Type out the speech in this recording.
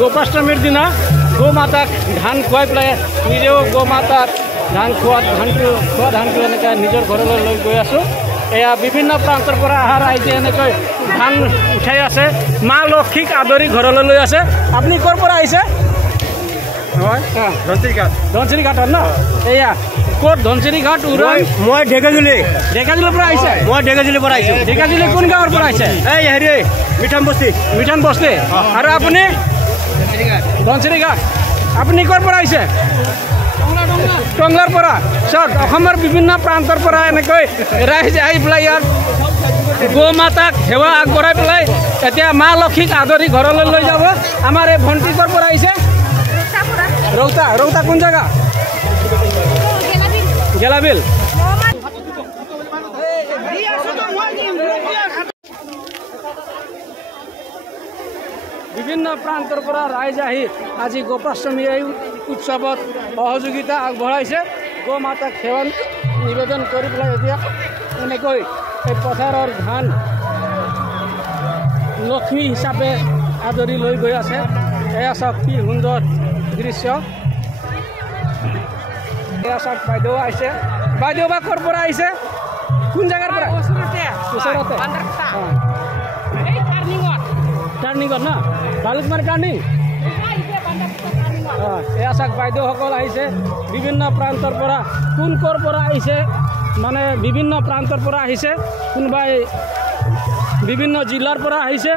গোপাষ্টমীৰ দিনা গো মাতাক ধান খুৱাই পেলাই নিজেও গো মাতাক ধান খোৱা ধানটো এনেকৈ নিজৰ ঘৰলৈ লৈ গৈ আছোঁ। এয়া বিভিন্ন প্ৰান্তৰ পৰা অহা ৰাইজে এনেকৈ ধান উঠাই আছে, মা লক্ষীক আদৰি ঘৰলৈ লৈ আছে। আপুনি ক'ৰ পৰা আহিছে? ধনচিৰি ঘাটত ন? এয়া ক'ত ধনচিৰি ঘাট? মই ঢেকাজুলিৰ পৰা আহিছে। ঢেকাজুলি কোন গাঁৱৰ পৰা আহিছে? এই হেৰি মিঠান বস্তি। আৰু আপুনি? ধনচিৰি ঘাট। আপুনি ক'ৰ পৰা আহিছে? টংলাৰ পৰা। চাওক, অসমৰ বিভিন্ন প্ৰান্তৰ পৰা এনেকৈ ৰাইজ আহি পেলাই ইয়াত গো মাতাক সেৱা আগবঢ়াই পেলাই এতিয়া মা লক্ষীক আদৰি ঘৰলৈ লৈ যাব। আমাৰ এই ভণ্টি ক'ৰ পৰা আহিছে? ৰৌতা কোন জেগা? গেলাবিল। বিভিন্ন প্ৰান্তৰ পৰা ৰাইজ আহি আজি গোপাষ্টমী এই উৎসৱত সহযোগিতা আগবঢ়াইছে। গো মাতাক সেৱা নিবেদন কৰি পেলাই এতিয়া এনেকৈ এই পথাৰৰ ধান লক্ষ্মী হিচাপে আদৰি লৈ গৈ আছে। এয়া চাওক কি সুন্দৰ দৃশ্য। এয়া চাওক বাইদেউ আহিছে। বাইদেউ বা ক'ৰ পৰা আহিছে? কোন জেগাৰ পৰা? ওচৰতে টাৰ্ণিঙত ন? ভালুকমাৰী টাৰ্ণিং। এয়া চাওক বাইদেউসকল আহিছে বিভিন্ন প্ৰান্তৰ পৰা। কোন ক'ৰ পৰা আহিছে মানে বিভিন্ন প্ৰান্তৰ পৰা আহিছে, কোনোবাই বিভিন্ন জিলাৰ পৰা আহিছে।